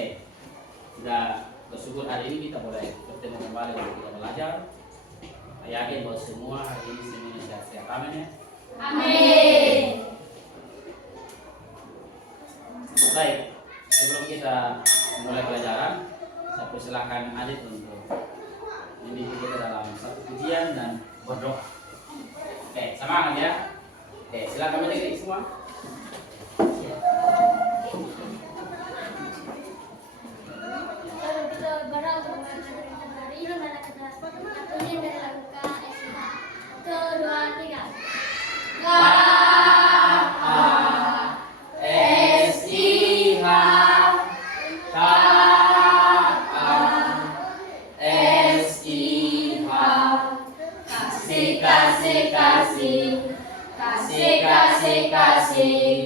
Oke, sudah bersyukur hari ini kita boleh bertemu kembali untuk kita belajar. Saya yakin bahwa semua hari ini semuanya sehat-sehat. Amin ya. Amin. Baik, sebelum kita mulai pelajaran, saya persilahkan Adit untuk memimpin kita dalam satu pujian dan berdoa. Oke, semangat ya. Oke, silakan berdiri semua.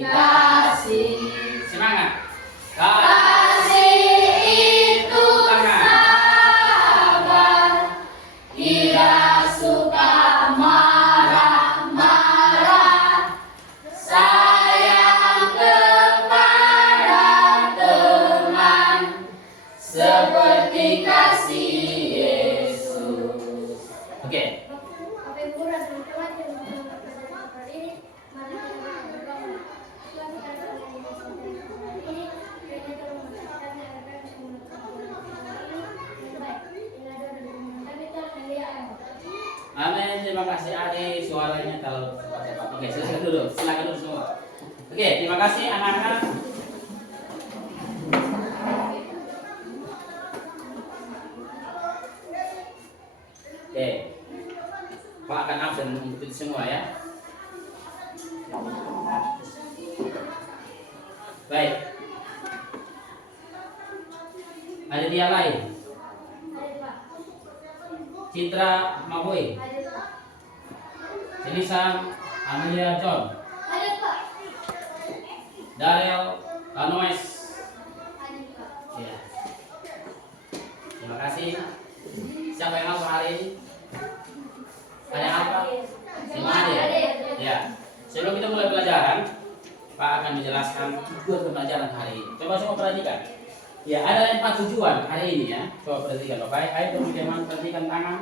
Kasih. Semangat. Kasih itu sabar, tidak suka marah-marah, sayang kepada teman, seperti kasih Yesus. Oke. Amin, terima kasih Adi, suaranya kalau cepat-cepat. Oke, silakan dulu semua. Oke, terima kasih anak-anak. Oke, Pak akan absen untuk itu semua ya. Baik. Ada dia lain. Citra Maboy, Selisa Amelia John, Darel Kanoes. Ya. Terima kasih. Siapa yang masuk hari ini? Ada apa? Semua ada. Ya. Sebelum kita mulai pelajaran, Pak akan menjelaskan tujuan pembelajaran hari ini. Coba semua perhatikan. Ya, ada 4 tujuan hari ini ya. Coba perhatikan, baik. Ayo teman-teman perhatikan tangan.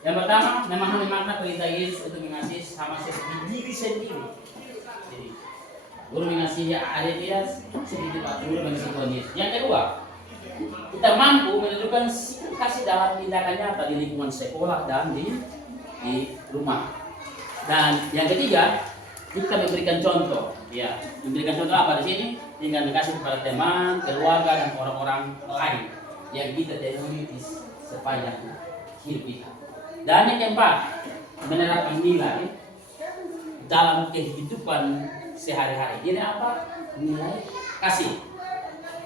Yang pertama, memahami makna perintah Yesus untuk mengasihi sama seperti diri sendiri. Jadi, guru mengasihi adik dia seperti Pak Guru mengasihi Tuhan Yesus. Yang kedua, kita mampu menunjukkan kasih dalam tindakan nyata di lingkungan sekolah dan di rumah. Dan yang ketiga, kita memberikan contoh. Ya, memberikan contoh apa di sini? Dengan kasih kepada teman, keluarga dan orang-orang lain yang kita temui di sepanjang hidup kita. Dan yang keempat, menerapkan nilai dalam kehidupan sehari-hari. Ini apa? Nilai kasih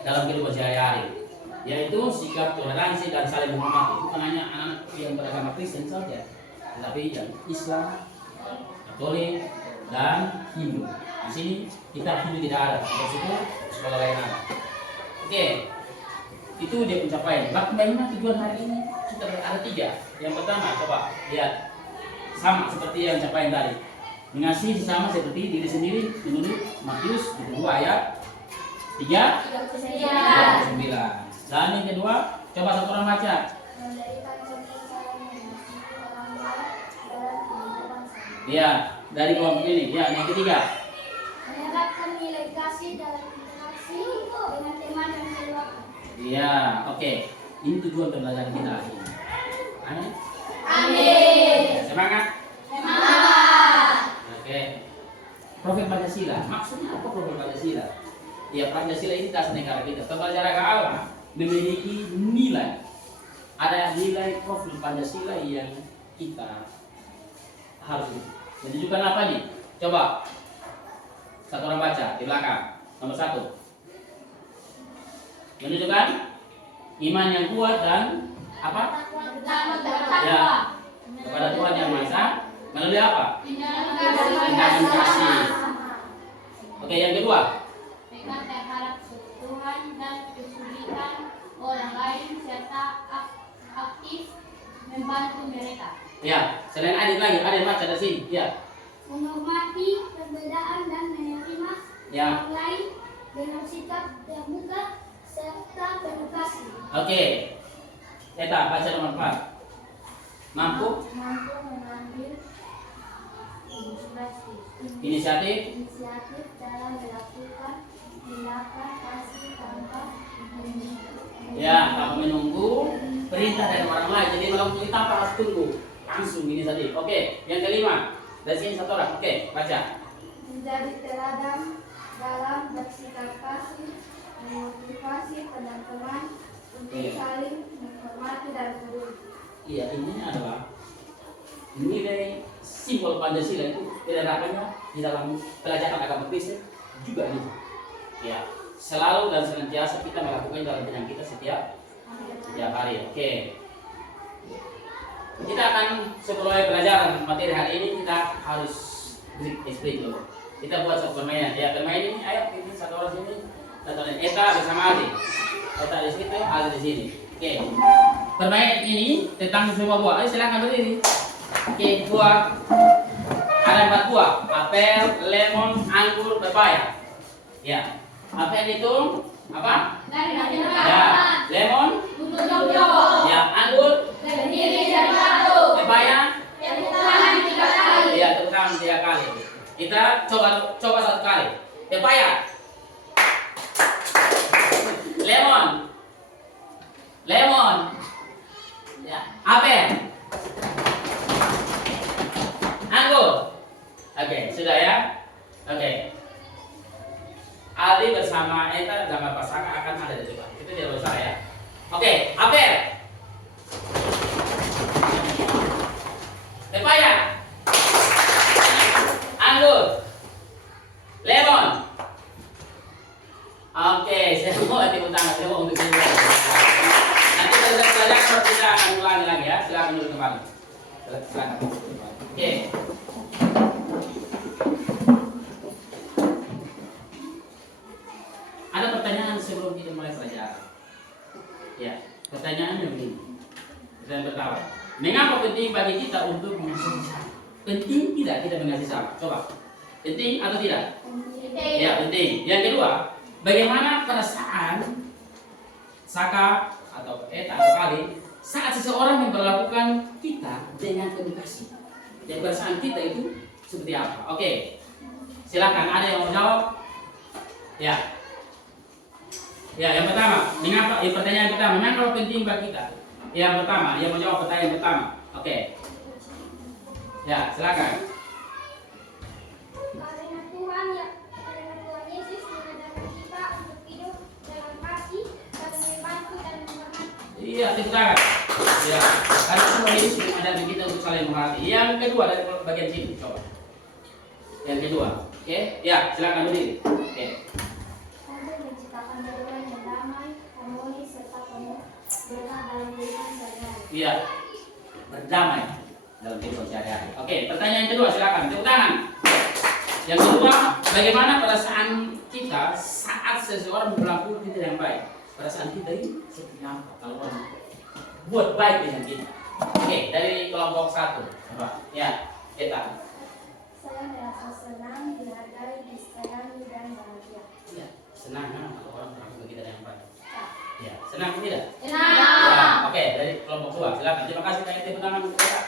dalam kehidupan sehari-hari, yaitu sikap toleransi dan saling menghormati. Bukan hanya anak yang beragama Kristen saja, tetapi yang Islam, Katolik, dan Hindu. Di sini kita Hindu tidak ada, bersyukur sekolah lain ada. Oke, itu dia pencapaian. Bagaimana tujuan hari ini? Kita ada 3. Yang pertama, coba lihat, sama seperti yang capaian tadi, mengasihi sesama seperti diri sendiri menurut Matius 2 ayat 3:9. Dan yang kedua, coba satu orang baca. Ya, dari kelompok ini. Ya, yang ketiga, menerapkan nilai kasih dalam interaksi dengan teman dan keluarga. iya, oke. Ini tujuan pembelajaran kita hari ini. Amin. Amin. Semangat. Semangat. Oke. Profil Pancasila. Maksudnya apa profil Pancasila? Ya, Pancasila ini dasar negara kita. Pembelajaran agama memiliki nilai. Ada nilai profil Pancasila yang kita harus menunjukkan apa nih? Coba satu orang baca di belakang. Nomor 1. Menunjukkan iman yang kuat dan apa? Ya, kepada Tuhan yang Maha Esa melalui apa? Tindakan kasih. Oke, yang kedua. Dengan terhadap Tuhan dan kesulitan orang lain serta aktif membantu mereka. Ya, selain Adit lagi, Adit baca dari sini. Ya. Menghormati perbedaan dan menerima Ya. orang lain dengan sikap terbuka serta Oke. Eta baca nomor 4. Mampu mengambil inisiatif dalam melakukan tindakan kasih tanpa ya tanpa menunggu perintah dari orang lain. Jadi melakukan tanpa harus tunggu. Langsung ini tadi. Oke, yang kelima. Dari sini satu orang. Oke, baca. menjadi teladan dalam bersikap kasih, memotivasi teman-teman untuk saling menghormati dan peduli. Iya, ini adalah nilai simbol Pancasila itu diterapkannya di dalam pelajaran agama Kristen juga gitu. Ya, selalu dan senantiasa kita melakukan dalam bidang kita setiap hari. Oke. Kita akan sebelum pelajaran materi hari ini kita harus explain dulu. Kita buat satu permainan. Ya, permainan ini ayo ini satu orang sini, satu orang Eta bersama Ali. Eta di situ, Ali di sini. Oke. Permainan ini tentang semua buah. Ayo silakan berdiri. Oke, buah. Ada 4 buah. Apel, lemon, anggur, pepaya. Ya. Apel itu apa? Ya. Lemon? Ya, anggur? Pepaya? Ya, tepuk tangan 3 kali. Kita coba 1 kali. Pepaya. Lemon. Ya, apel. Anggur. Oke, sudah ya? Oke. Aldi bersama Eta dan Bapak Saka akan ada di depan. Itu tidak usah ya. Oke, apel. Pepaya. Anggur. Lemon. Oke, saya mau tepuk tangan. Saya mau untuk ini. Nanti pelajaran kita akan ulangi lagi ya. Silakan dulu kembali. Silakan. Oke. Ada pertanyaan sebelum kita mulai pelajaran. Ya, pertanyaannya begini. Yang pertama, mengapa penting bagi kita untuk mengasihi sama? Penting tidak kita mengasihi sama? Coba. Penting atau tidak? Ya, penting. Yang kedua, bagaimana perasaan Saka atau Eta atau Ali saat seseorang memperlakukan kita dengan penuh kasih? Dan perasaan kita itu seperti apa? Oke. Silakan, ada yang mau jawab? Ya. Ya, yang pertama, mengapa? Pertanyaan pertama, mengapa penting bagi kita? Yang pertama, yang menjawab pertanyaan pertama. Oke. Ya, silakan. Karena Tuhan Yesus mengajarkan kita untuk hidup dalam kasih, saling membantu dan menghormati. Iya, tepuk tangan. Ya, karena Tuhan Yesus mengajarkan kita untuk saling menghormati. Yang kedua dari bagian sini, coba. Yang kedua, oke? Ya, silakan berdiri. Oke. Menciptakan hubungan yang damai, harmonis, serta penuh berkah dalam kehidupan sehari-hari. Iya, berdamai dalam kehidupan sehari-hari. Oke, pertanyaan yang kedua, silakan tepuk tangan. Yang kedua, bagaimana perasaan kita saat seseorang berlaku kita yang baik? Perasaan kita ini seperti apa kalau orang buat baik dengan kita? Oke, dari kelompok 1, coba. Ya, Eta. Saya merasa senang, dihargai, disayangi, dan bahagia. Iya, senang kan kalau orang berlaku kita yang baik. Ya, senang tidak? Senang. Ya, oke, dari kelompok 2, silakan. Terima kasih banyak tepuk tangan untuk kita.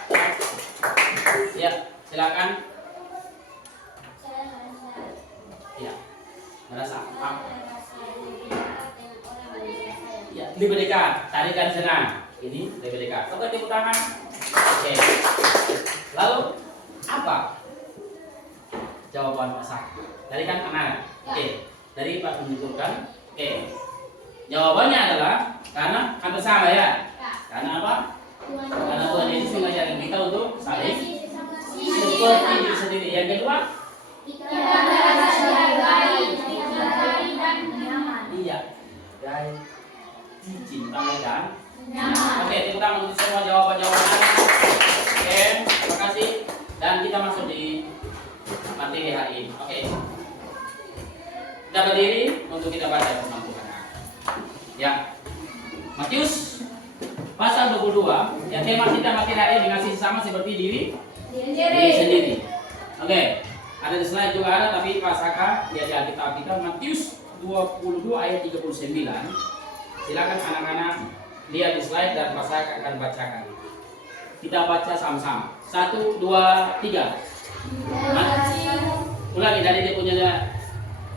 Ya, silakan. Saya merasa Ya, merasa apa? lebih dekat dengan orang yang lebih saya. Ya, lebih dekat. Tadi kan senang, ini lebih dekat. Oke, tepuk tangan. Oke. Lalu apa jawaban Pak Sak? Tadi kan anak. Oke. Dari Pak menunjukkan. Oke. Jawabannya adalah karena hampir sama ya. Karena apa? Karena Tuhan Yesus mengajarkan kita untuk saling seperti diri sendiri. Yang kedua, iya, dari dicintai dan nyaman. Oke, tepuk tangan untuk semua jawaban-jawaban. Oke, terima kasih. Dan kita masuk di materi hari ini. Oke. Kita berdiri untuk kita baca firman Tuhan. Ya. Matius pasal 22. Ya, tema kita materi hari ini mengasihi sesama seperti diri sendiri. Oke. Ada di slide juga ada, tapi Pak Saka dia di Alkitab kita Matius 22 ayat 39. Silakan anak-anak lihat di slide dan saya akan bacakan. Kita baca sama-sama. 1, 2, 3. Ulangi dari dia punya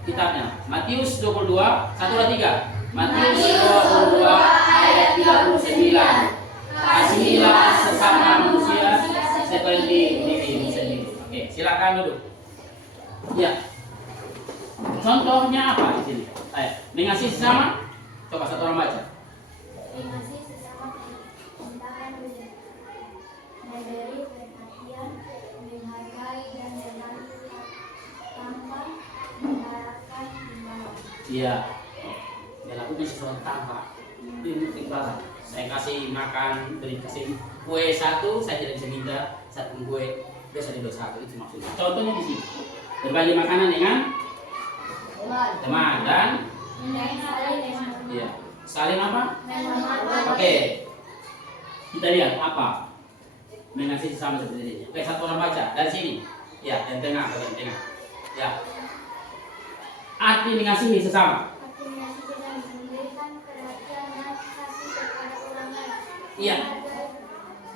kitabnya. Matius 22, 1, 2, 3. Matius 22 ayat 39. Kasihilah sesama manusia seperti dirimu sendiri. Oke, silakan duduk. Ya. Contohnya apa di sini? Ayo, mengasihi sesama. Coba satu orang baca. Mengasihi sesama tentang dari perhatian, menghargai dan membantu tanpa mengharapkan imbalan. Iya. Dia lakukan sesuatu tanpa imbalan. Saya kasih makan, kasih kue satu, saya tidak bisa minta satu kue dosa di dosa satu, itu maksudnya. Contohnya di sini, berbagi makanan dengan teman dan iya, saling apa? Oke, kita lihat apa mengasihi sesama seperti ini. Oke, satu orang baca dari sini, ya, yang tengah, yang tengah, ya. Arti mengasihi sesama. Iya.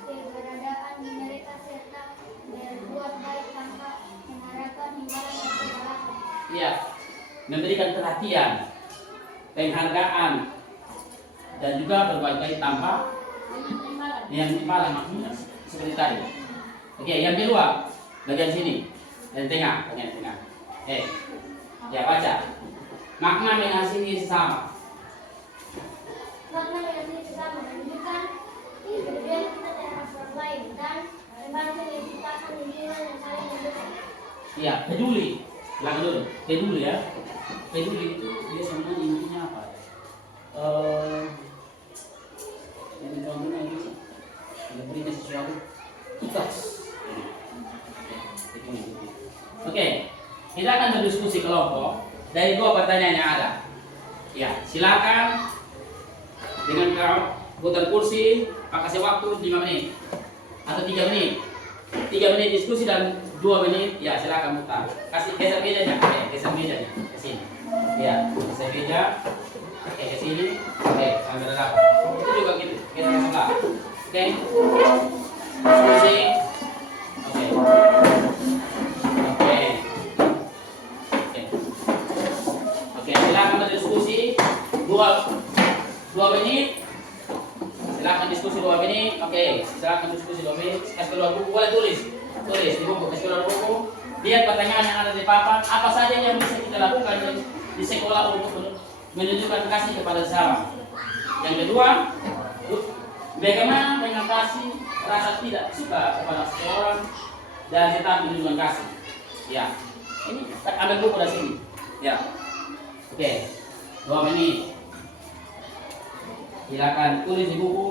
Keberadaan mereka serta berbuat baik tanpa mengharapkan imbalan atau balasan. Iya. Memberikan perhatian, penghargaan, dan juga berbuat baik tanpa imbalan, maksudnya seperti tadi. Oke, yang kedua bagian sini, yang tengah, bagian tengah. Ya baca. Makna mengasihi sesama. Makna mengasihi sesama menunjukkan kepedulian kita terhadap orang lain dan membantu menciptakan lingkungan yang saling mendukung. Iya, peduli. Bilang dulu, peduli ya. Peduli itu dia sebenarnya intinya apa? Ini contohnya ini, memberikan sesuatu ikhlas. Oke, kita akan berdiskusi kelompok dari 2 pertanyaan yang ada. Ya, silakan dengan kau putar kursi, kasih waktu 5 menit atau 3 menit. 3 menit diskusi dan 2 menit, ya silakan putar. Kasih geser mejanya, geser mejanya ke sini. Ya, geser meja, ke sini, sambil rapat. Itu juga gitu, geser ke sebelah. Oke, diskusi. Oke, silakan berdiskusi 2 menit. Silakan diskusi 2 menit. Oke, silakan diskusi 2 menit. Kasih keluar buku, boleh tulis di buku, kasih keluar buku. Lihat pertanyaan yang ada di papan. Apa saja yang bisa kita lakukan di sekolah untuk menunjukkan kasih kepada sesama. Yang kedua, bagaimana mengatasi rasa tidak suka kepada seseorang dan tetap menunjukkan kasih. Ya, ini ambil buku dari sini. Ya, oke, 2 menit. Silakan tulis di buku.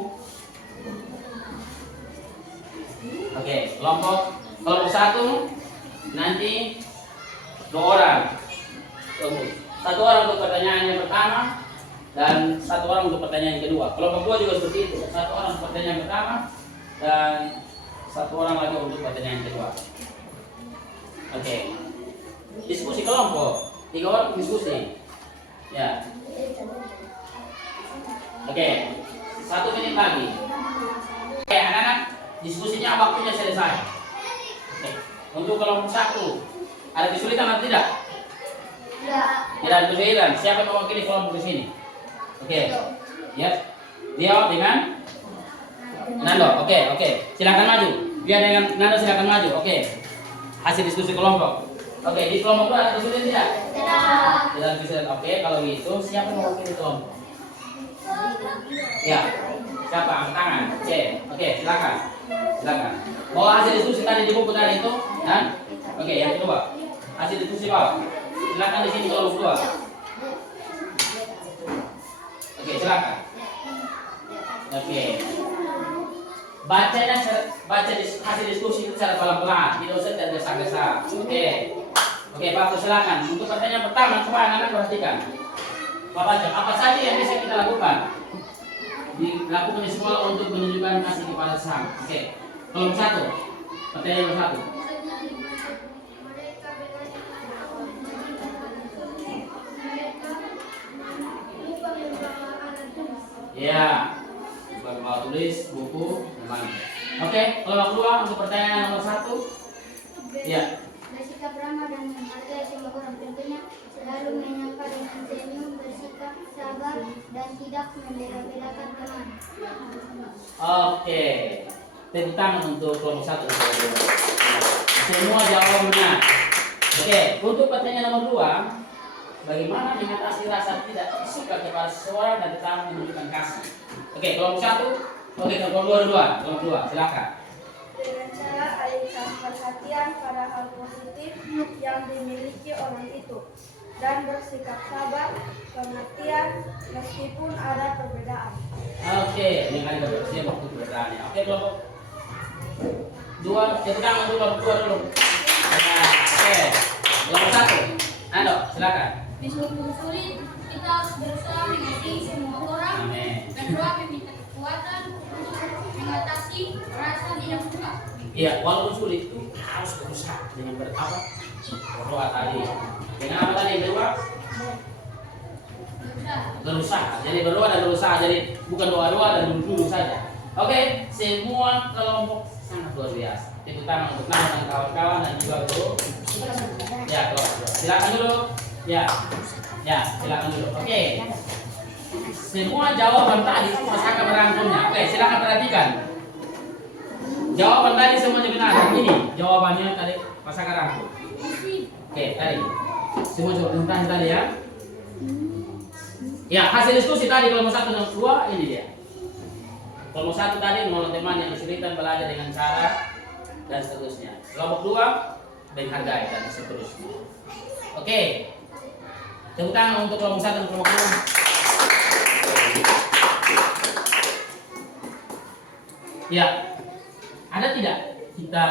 Oke, kelompok 1 nanti 2 orang. 1 orang untuk pertanyaan yang pertama dan 1 orang untuk pertanyaan yang kedua. Kelompok 2 juga seperti itu. 1 orang untuk pertanyaan yang pertama dan 1 orang lagi untuk pertanyaan yang kedua. Oke. Diskusi kelompok. 3 orang diskusi. Ya. Oke, 1 menit lagi. Oke, anak-anak, diskusinya waktunya selesai. Oke. Untuk kelompok 1, ada kesulitan atau tidak? Tidak ada kesulitan. Siapa yang mewakili kelompok di sini? Oke. Ya. Dia dengan Nando. Oke. Silakan maju. Biar dengan Nando silakan maju. Oke. Hasil diskusi kelompok. Oke, di kelompok 2 ada kesulitan tidak? Tidak ada kesulitan. Oke, kalau gitu siapa yang mewakili kelompok? Ya, siapa? Angkat tangan. Oke, silakan. Bawa hasil diskusi tadi di buku tadi itu, dan oke, yang kedua hasil diskusi bawa. Silakan di sini kelompok 2. Oke, silakan. Oke. Baca hasil diskusi itu secara pelan-pelan, tidak usah tergesa-gesa. Oke, Pak, silakan. Untuk pertanyaan pertama, coba anak-anak perhatikan. Bapak baca, apa saja yang bisa kita lakukan? Dilakukan di sekolah untuk menunjukkan kasih kepada sesama. Oke, kelompok 1. Pertanyaan nomor 1. Ya, bawa tulis, buku, memang. Oke, kelompok 2 untuk pertanyaan nomor 1. Ya. Bersikap ramah dan menghargai semua orang, tentunya selalu menyapa dengan senyum, bersikap sabar dan tidak membeda-bedakan teman. Oke. Tepuk tangan untuk kelompok 1 dan kelompok 2. Semua jawab benar. Oke, untuk pertanyaan nomor 2, bagaimana mengatasi rasa tidak suka kepada seseorang dan tetap menunjukkan kasih? Oke, kelompok 1. Oke, kelompok 2 kelompok 2, silakan. Dengan cara alihkan perhatian pada hal positif yang dimiliki orang itu dan bersikap sabar, pengertian meskipun ada perbedaan. Oke, ini kan berarti waktu perbedaannya. Oke, kelompok 2, tepuk tangan untuk kelompok 2 dulu. Nah, oke, kelompok 1. Ando, silakan. Meskipun sulit, kita harus berusaha mengasihi semua orang. Amin. Berdoa meminta kekuatan untuk mengatasi rasa tidak suka. Iya, walaupun sulit itu harus berusaha dengan berapa? Berdoa tadi. Dengan apa tadi berdoa? Berusaha. Jadi berdoa dan berusaha. Jadi bukan doa-doa dan duduk saja. Oke, semua kelompok sangat luar biasa. Tepuk tangan untuk Nana dan kawan-kawan dan juga guru. Ya, kelompok. Silakan dulu. Ya, silakan dulu. Oke. Semua jawaban tadi itu masalah merangkumnya. Oke, silakan perhatikan. Jawaban tadi semuanya benar. Ini jawabannya tadi masalah rangkum. Oke, tadi. Semua jawaban tadi ya. Ya, hasil diskusi tadi kelompok 1 dan 2 ini dia. Kelompok 1 tadi menolong teman yang kesulitan belajar dengan cara dan seterusnya. Kelompok 2 menghargai dan seterusnya. Oke. Tepuk tangan untuk kelompok 1 dan kelompok 2. Ya. Ada tidak kita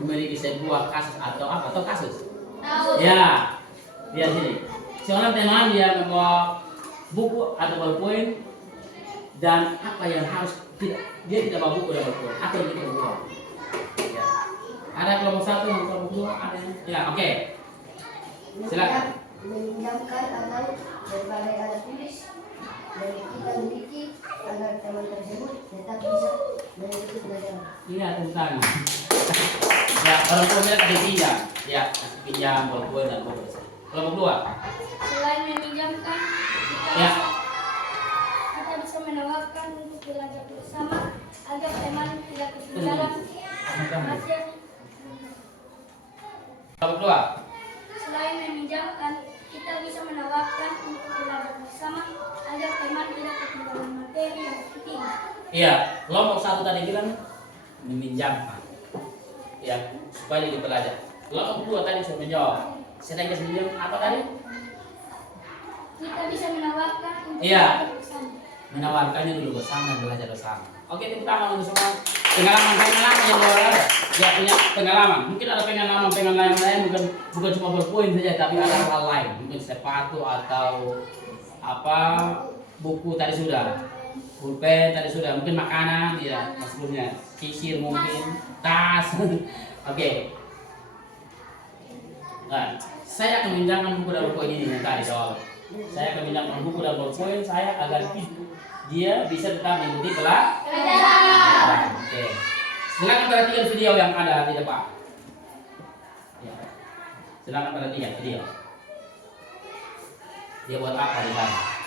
memiliki sebuah kasus atau apa atau kasus? Tahu. Ya. Lihat sini. Seorang teman dia membawa buku atau ballpoint dan apa yang harus dia tidak bawa buku dan ballpoint atau yang kita bawa. Ya. Ada kelompok 1 dan kelompok 2 ada. Ya, oke. Silakan. Meminjamkan atau berbagai alat tulis dari kita miliki agar teman tersebut tetap bisa mengikuti pelajaran. Iya, tentang. Ya, ballpointnya tadi pinjam. Ya, pinjam ballpoint dan buku. Kelompok 2. Selain meminjamkan, Ya. kita bisa menawarkan untuk belajar bersama agar teman tidak ketinggalan hasil. Kelompok 2. Selain meminjamkan, kita bisa menawarkan untuk belajar bersama agar teman tidak ketinggalan materi yang penting. Iya, kelompok 1 tadi bilang meminjamkan. Ya, supaya dia belajar. Kelompok 2 tadi sudah menjawab. Saya tanya sebelum apa tadi? Kita bisa menawarkan untuk Iya. belajar bersama. Menawarkannya dulu bersama dan belajar bersama. Oke, tepuk tangan untuk semua. Pengalaman yang luar biasa. Ya, punya pengalaman. Mungkin ada pengalaman lain bukan cuma berpoin saja, tapi ada hal lain. Mungkin sepatu atau apa buku tadi sudah. Pulpen tadi sudah. Mungkin makanan, ya, maksudnya sisir mungkin, tas. Oke. Nah, saya akan meminjamkan buku dan ballpoint ini yang tadi jawab. Saya akan meminjamkan buku dan ballpoint saya agar dia bisa tetap mengikuti pelajaran. Oke. Silakan perhatikan video yang ada di depan. Ya. Silakan perhatikan video. Dia buat apa di sana?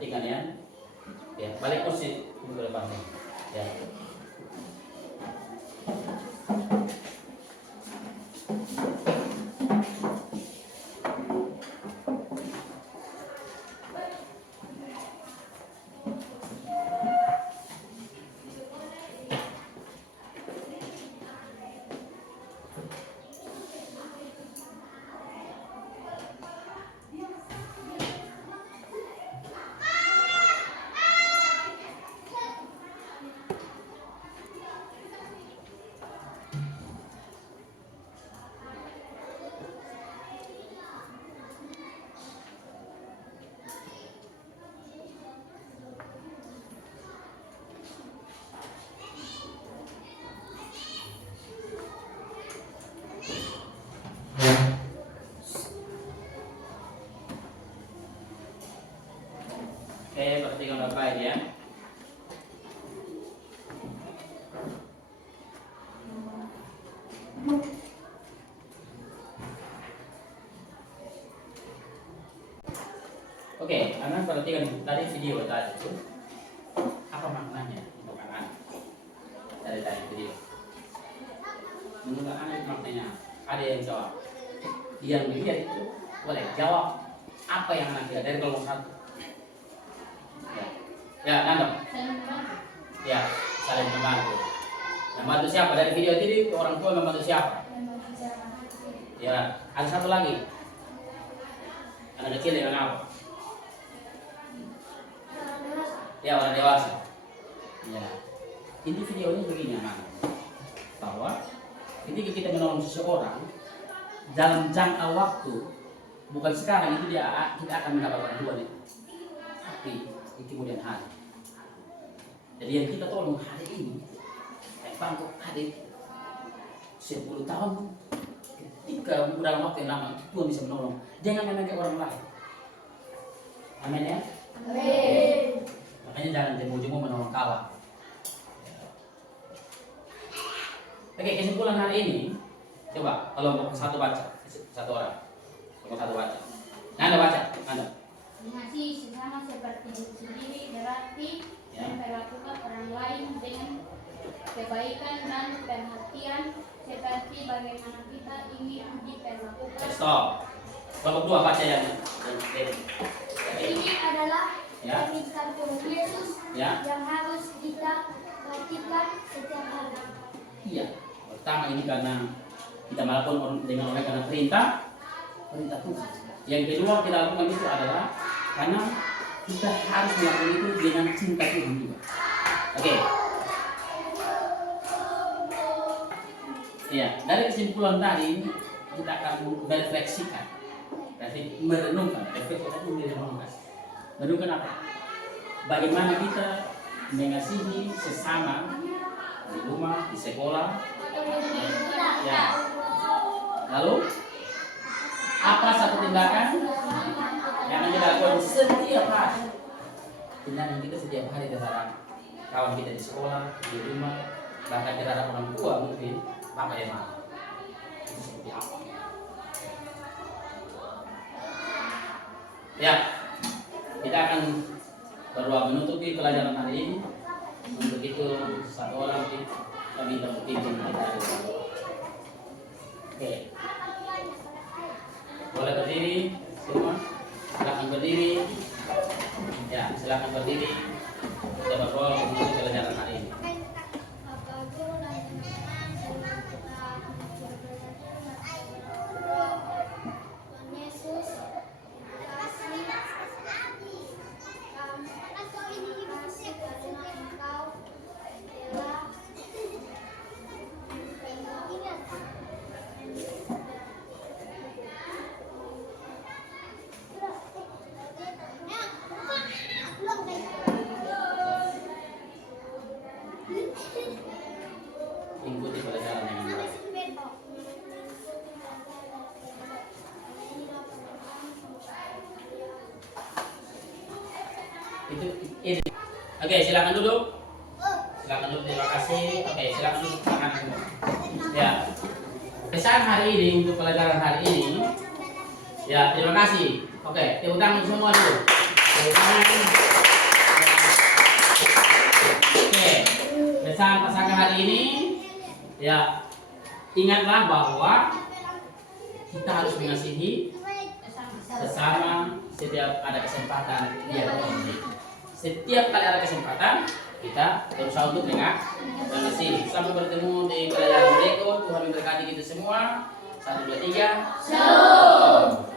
Perhatikan ya. Ya, balik kursi ke depan. Ya. Oke, perhatikan baik-baik ya. Oke, anak perhatikan tadi video tadi itu apa maknanya untuk anak dari tadi video. Menurut anak maknanya ada yang jawab. Yang dilihat itu boleh jawab apa yang anak lihat dari kelompok 1. Ya, nangkep. Ya, saling membantu. Membantu siapa dari video tadi? Orang tua membantu siapa? Ya, ada satu lagi. Anak kecil dengan apa? Ya, orang dewasa. Ya, ini videonya begini anak. Bahwa ketika kita menolong seseorang dalam jangka waktu, bukan sekarang itu kita akan mendapat bantuan itu, tapi di kemudian hari. Jadi yang kita tolong hari ini, bantu hari 10 tahun, ketika dalam waktu yang lama Tuhan bisa menolong. Jangan menanggap orang lain. Amin ya. Amin. Makanya jangan jemu-jemu menolong kawan. Oke, kesimpulan hari ini, coba kelompok 1 baca, 1 orang, kelompok 1 baca. Anda baca, Anda. Mengasihi sesama seperti diri sendiri berarti memperlakukan orang lain dengan kebaikan dan perhatian seperti bagaimana kita ingin diperlakukan. Stop. Kelompok 2 baca yang Ini adalah ya. perintah Tuhan Yesus Ya. yang harus kita perhatikan setiap hari. Iya. Pertama ini karena kita melakukan dengan oleh karena perintah Tuhan. Yang kedua kita lakukan itu adalah karena kita harus melakukan itu dengan cinta Tuhan juga. Oke. Iya, dari kesimpulan tadi kita akan merefleksikan, berarti merenungkan, refleksi itu merenungkan. Merenungkan apa? Bagaimana kita mengasihi sesama di rumah, di sekolah, ya. Lalu apa satu tindakan yang kita lakukan setiap hari? Tindakan kita setiap hari terhadap kawan kita di sekolah, di rumah, bahkan terhadap orang tua mungkin bapak dan mama. Itu seperti apa? Ya, kita akan berdoa menutupi pelajaran hari ini. Untuk itu 1 orang kita minta pimpin kita. Oke. Boleh berdiri semua. Silakan berdiri. Ya, silakan berdiri. Kita berdoa menutupi pelajaran hari ini. Ikuti pelajaran dengan baik. Itu. Oke, silakan duduk. Silakan duduk. Terima kasih. Oke, silakan duduk. Tangan semua. Ya. Pesan hari ini untuk pelajaran hari ini. Ya, terima kasih. Oke, tepuk tangan semua dulu. Tepuk tangan. Oke, pesan pasangan hari ini. Ya, ingatlah bahwa kita harus mengasihi sesama setiap ada kesempatan. Ya, setiap kali ada kesempatan kita berusaha untuk mengasihi. Sampai bertemu di pelajaran berikut. Tuhan memberkati kita semua. 1, 2, 3. Shalom.